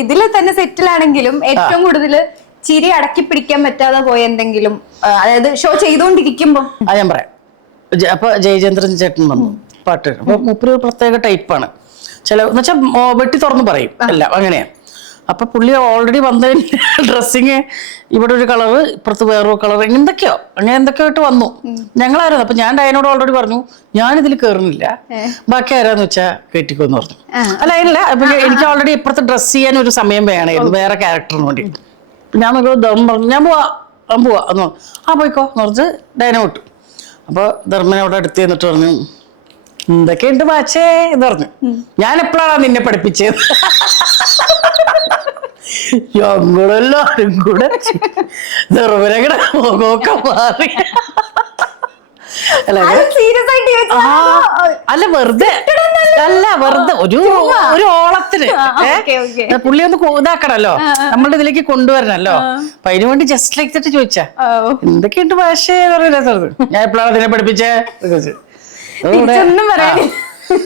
ഇതില് തന്നെ സെറ്റിൽ ആണെങ്കിലും ഏറ്റവും കൂടുതൽ ചിരി അടക്കി പിടിക്കാൻ പറ്റാതെ പോയ എന്തെങ്കിലും, അതായത് ഷോ ചെയ്തുകൊണ്ടിരിക്കുമ്പോ? ഞാൻ പറയാം. അപ്പൊ ജയചന്ദ്രൻ ചേട്ടൻ വന്നു പാട്ട്. അപ്പൊ മൂപ്പര് പ്രത്യേക ടൈപ്പാണ്. ചില എന്നുവെച്ചാൽ വെട്ടി തുറന്ന് പറയും എല്ലാം അങ്ങനെയാണ്. അപ്പൊ പുള്ളി ഓൾറെഡി വന്നതിന് ഡ്രസ്സിങ് ഇവിടെ ഒരു കളറ്, ഇപ്പുറത്ത് വേറൊരു കളർ, എന്തൊക്കെയോ അങ്ങനെ എന്തൊക്കെയോ ആയിട്ട് വന്നു. ഞങ്ങളായിരുന്നു. അപ്പൊ ഞാൻ ഡയനോട് ഓൾറെഡി പറഞ്ഞു, ഞാനിതിൽ കയറുന്നില്ല, ബാക്കി ആരാന്ന് വെച്ചാൽ കേട്ടിക്കോന്ന് പറഞ്ഞു. അല്ല ഇല്ല, അപ്പൊ എനിക്ക് ഓൾറെഡി ഇപ്പുറത്ത് ഡ്രസ്സ് ചെയ്യാൻ ഒരു സമയം വേണമായിരുന്നു വേറെ ക്യാരക്ടറിന് വേണ്ടി. ഞാൻ ദം പറഞ്ഞു, ഞാൻ പോവാ എന്ന് പറഞ്ഞു. പോയിക്കോ എന്ന് പറഞ്ഞ് ഡയന വിട്ടു. അപ്പൊ ധർമ്മൻ അവിടെ അടുത്ത് ചെന്നിട്ട് പറഞ്ഞു, എന്തൊക്കെയുണ്ട് മാച്ചേ എന്ന് പറഞ്ഞു. ഞാൻ എപ്പോഴാണ് നിന്നെ പഠിപ്പിച്ചത്? ഞങ്ങളെല്ലാരും കൂടെ ധർമ്മനകടെ മുഖമൊക്കെ മാറി. അല്ല വെറുതെ ഒരു ഓളത്തിന് പുള്ളി ഒന്ന് ഇതാക്കണല്ലോ, നമ്മളുടെ ഇതിലേക്ക് കൊണ്ടുവരണല്ലോ. അപ്പൊ അതിനു വേണ്ടി ജസ്റ്റ് ലൈക്ക് ദാറ്റ് ചോദിച്ചാ എന്തൊക്കെയുണ്ട് ഭാഷ? ഞാൻ എപ്പോഴാണ് അതിനെ പഠിപ്പിച്ചേ?